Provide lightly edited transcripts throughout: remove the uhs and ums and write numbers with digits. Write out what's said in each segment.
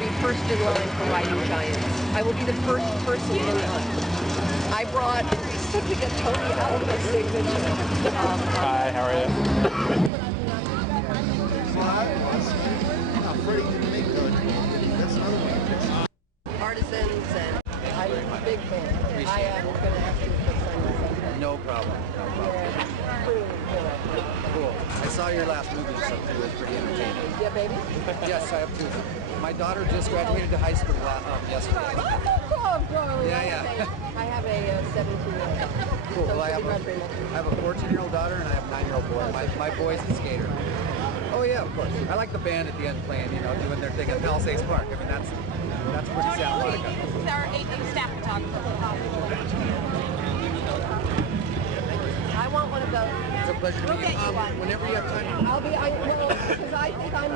be first in line for riding giants. I will be the first person in line. I brought, to get Tony Alva's signature. Hi, how are you? Artisans, and I'm a big fan. I am going to ask you to sign myself. No problem. No problem. Cool. I saw your last movie, so it was pretty entertaining. Yeah, baby? Yes, I have two. My daughter just graduated to high school yesterday. Yeah. I have a 17-year-old. Cool. So Well, I have a 14-year-old daughter and I have a 9-year-old boy. My boy's a skater. Oh yeah, of course. I like the band at the end playing, you know, doing their thing at Palisades Park. I mean, that's pretty Santa Monica. This is our 8-day staff photographer. I want one of those. It's a pleasure to We'll meet get you one. Whenever you have time. I'll be, because I think I'm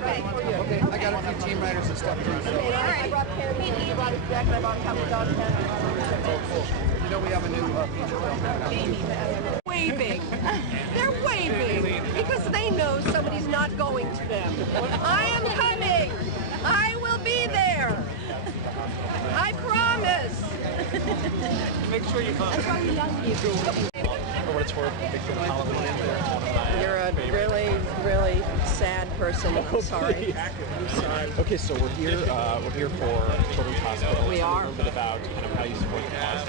Okay. for you. Okay, I got a few team riders and stuff too. So. Okay, I brought Karen, I brought his deck, and I brought a couple of dog pens. Oh, cool. You know we have a new feature film coming out. Waving. They're waving because they know somebody's not going to them. I am coming. I will be there. I promise. Make sure you That's why we love you. For what it's worth, big fan of Halloween. You're a really, really sad person. I'm sorry. I'm sorry. Okay, so we're here for Children's Hospital. We are. A little bit about kind of how you support the cause.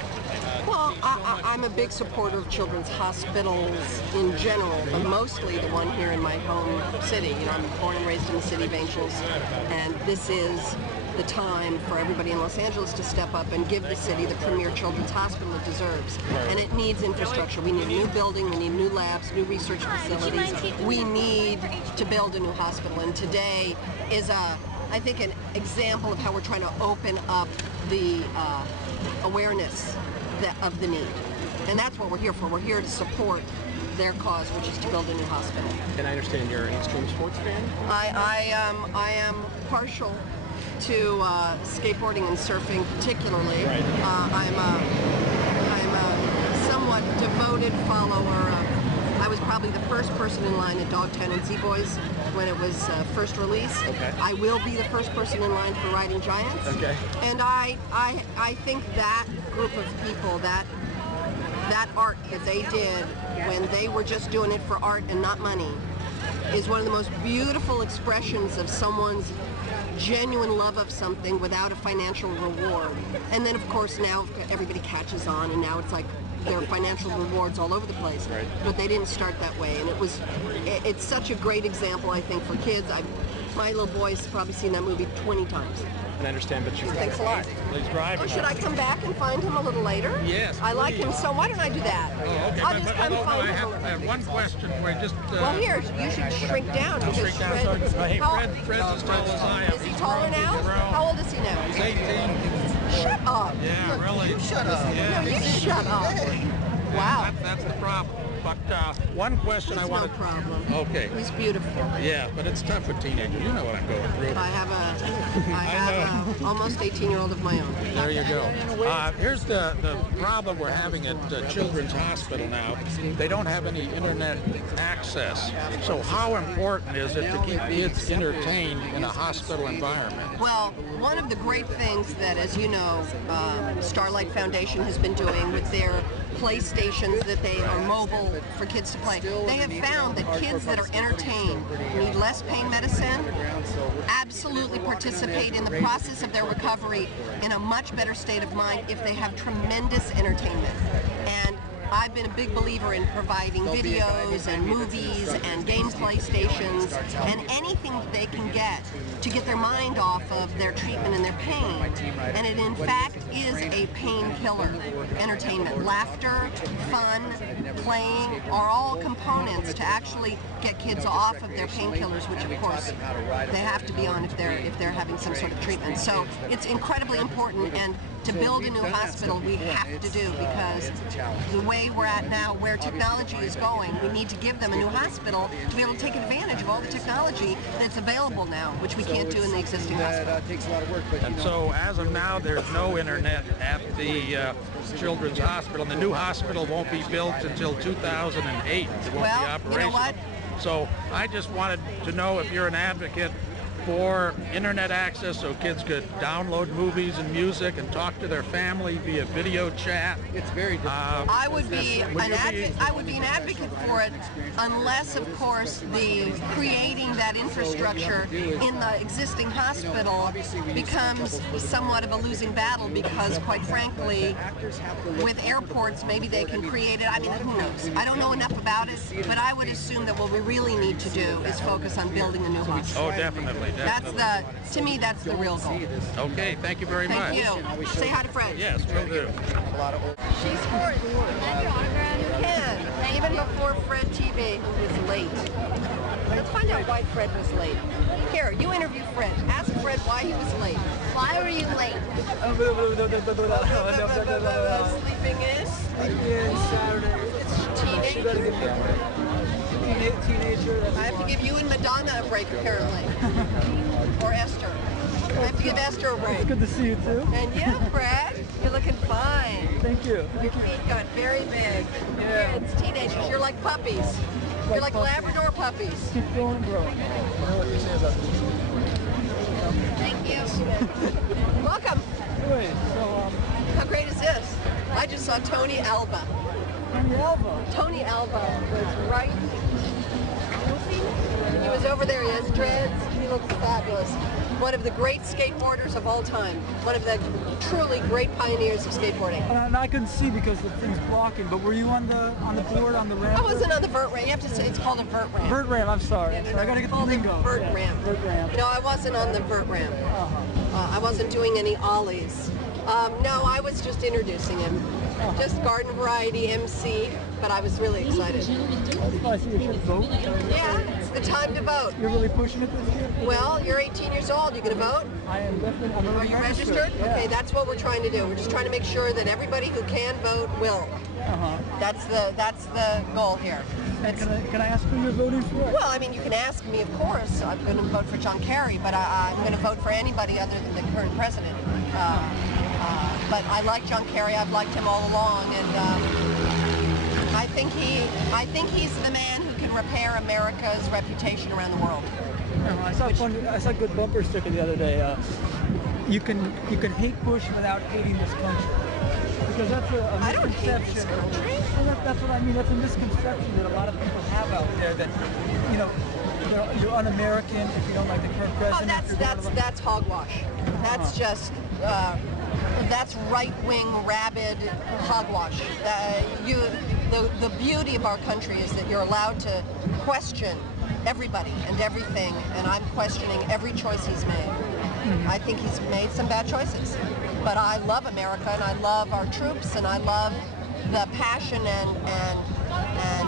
Well, I'm a big supporter of children's hospitals in general, but mostly the one here in my home city. You know, I'm born and raised in the city of Angels, and this is the time for everybody in Los Angeles to step up and give the city the premier children's hospital it deserves. And it needs infrastructure. We need a new building, we need new labs, new research facilities. We need to build a new hospital, and today is I think an example of how we're trying to open up the awareness of the need. And that's what we're here for. We're here to support their cause, which is to build a new hospital. And I understand you're an extreme sports fan? I am partial to skateboarding and surfing particularly. Right. I'm a somewhat devoted follower of, I was probably the first person in line at Dogtown and Z-Boys when it was first released. Okay. I will be the first person in line for Riding Giants. Okay. And I think that group of people, that art that they did when they were just doing it for art and not money, is one of the most beautiful expressions of someone's genuine love of something without a financial reward. And then of course now everybody catches on, and now it's like there are financial rewards all over the place. Right. But they didn't start that way, and it's such a great example, I think, for kids. My little boy's probably seen that movie 20 times. And I understand, but you... Thanks a lot. Please drive. Oh, should I come back and find him a little later? Yes, I like him, so why don't I do that? Oh, okay. I'll just come find I him. have one question for you. Just Well, here, you should shrink down. because shrink down. Fred, how- Fred's as tall as I am. Is he taller now? How old is he now? He's 18. Shut up. Yeah, really. You shut up. Yeah. No, you shut up. Wow. That's the problem. But one question I It's wanted. no problem. Okay. He's beautiful. Yeah, but it's tough with teenagers. You know what I'm going through. I have a almost 18-year-old of my own. There you go. Here's the problem we're having at Children's Hospital now. They don't have any internet access. So how important is it to keep kids entertained in a hospital environment? Well, one of the great things that, as you know, Starlight Foundation has been doing with their playstations that they are mobile for kids to play, they have found that kids that are entertained, need less pain medicine, absolutely participate in the process of their recovery in a much better state of mind if they have tremendous entertainment. And I've been a big believer in providing videos and movies and gameplay stations and anything that they can get to get their mind off of their treatment and their pain. And it in fact is a painkiller. Entertainment, laughter, fun, playing are all components to actually get kids off of their painkillers, which of course they have to be on if they're having some sort of treatment. So it's incredibly important, and to build a new hospital we have to do, because the way we're at now, where technology is going, we need to give them a new hospital to be able to take advantage of all the technology that's available now, which we can't do in the existing hospital. And so as of now, there's no internet at the Children's Hospital. And the new hospital won't be built until 2008. It won't be operational. You know what? So I just wanted to know if you're an advocate for internet access so kids could download movies and music and talk to their family via video chat. It's very difficult. I would be an advocate for it, unless, of course, the creating that infrastructure in the existing hospital becomes somewhat of a losing battle, because, quite frankly, with airports, maybe they can create it. I mean, who knows? I don't know enough about it, but I would assume that what we really need to do is focus on building a new hospital. Oh, definitely, definitely. To me, that's the real goal. Okay, thank you very much. Thank you. Say hi to Fred. Yes, will do. She's sports. You can. Even before Fred TV was late. Let's find out why Fred was late. Here, you interview Fred. Ask Fred why he was late. Why were you late? Sleeping-ish? It's teenager. I have to give you and Madonna a break, apparently. Or Esther. I have to give Esther a break. It's good to see you too. And you, Fred, you're looking fine. Thank you. Your feet got very big. Yeah. It's teenagers. You're like puppies. You're like Labrador puppies. Keep going, bro. Thank you. Welcome. Anyway, so How great is this? I just saw Tony Alba. Tony Alba was right. He was over there. He has dreads. He looks fabulous. One of the great skateboarders of all time. One of the truly great pioneers of skateboarding. and I couldn't see because the thing's blocking. But were you on the board on the ramp? I wasn't on the vert ramp. You have to say it's called a vert ramp. Vert ramp. I'm sorry. Yeah, no, I gotta get the called lingo. a vert ramp. Vert ramp. No, I wasn't on the vert ramp. I wasn't doing any ollies. No, I was just introducing him. Just garden variety MC, but I was really excited. I see you should vote. Yeah, it's the time to vote. You're really pushing it this year? Well, you're 18 years old. You gonna vote? I am definitely. I'm Are you registered? Yeah. Okay, that's what we're trying to do. We're just trying to make sure that everybody who can vote will. That's the goal here. And can I ask who you're voting for? Well, I mean, you can ask me, of course. I'm going to vote for John Kerry, but I'm going to vote for anybody other than the current president. But I like John Kerry. I've liked him all along, and I think he's the man who can repair America's reputation around the world. I saw a good bumper sticker the other day. You can hate Bush without hating this country. Because that's a I don't hate misconception. this country. Well, that's what I mean. That's a misconception that a lot of people have out there, that you're un-American if you don't like the current president. Oh, that's hogwash. That's just that's right-wing rabid hogwash. The beauty of our country is that you're allowed to question everybody and everything, and I'm questioning every choice he's made. I think he's made some bad choices, but I love America, and I love our troops, and I love the passion and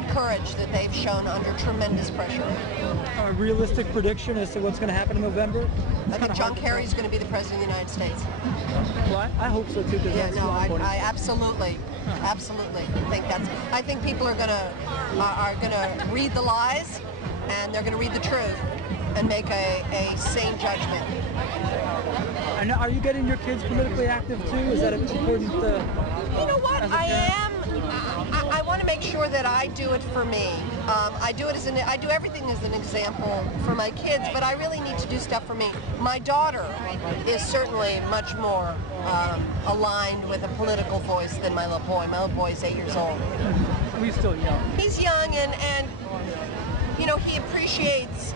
courage that they've shown under tremendous pressure. A realistic prediction as to what's going to happen in November? I think John Kerry is going to be the president of the United States. Well, I hope so too. Yeah, no, I absolutely think that's. I think people are gonna read the lies, and they're gonna read the truth, and make a sane judgment. And are you getting your kids politically active too? Is that important? You know what? I am. I want to make sure that I do it for me. I do everything as an example for my kids, but I really need to do stuff for me. My daughter is certainly much more aligned with a political voice than my little boy. My little boy is 8 years old. He's still young. He's young, and he appreciates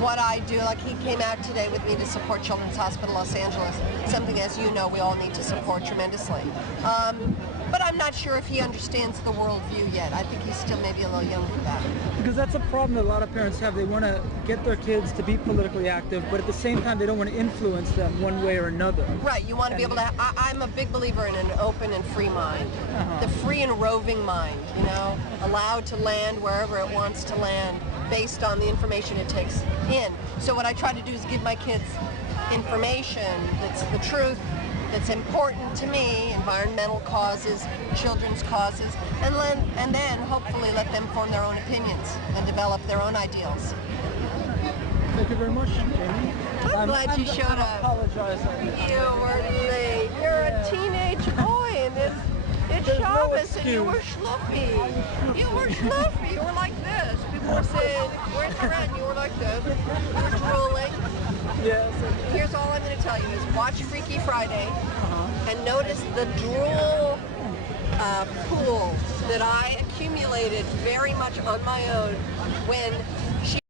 what I do. Like, he came out today with me to support Children's Hospital Los Angeles, something, as you know, we all need to support tremendously. But I'm not sure if he understands the worldview yet. I think he's still maybe a little young for that. Because that's a problem that a lot of parents have. They want to get their kids to be politically active, but at the same time, they don't want to influence them one way or another. Right. You want to be able to. I'm a big believer in an open and free mind. The free and roving mind, allowed to land wherever it wants to land based on the information it takes in. So what I try to do is give my kids information that's the truth, that's important to me, environmental causes, children's causes, and then hopefully let them form their own opinions and develop their own ideals. Thank you very much, Jamie. I'm glad you showed up. I apologize. You were late. You're a teenage boy, and it's Shabbos, and you were schluffy. You were schluffy. You were like this. People were saying, where's the red? You were like this. You were drooling. Yes. Here's all I'm going to tell you is watch Freaky Friday and notice the drool pool that I accumulated very much on my own when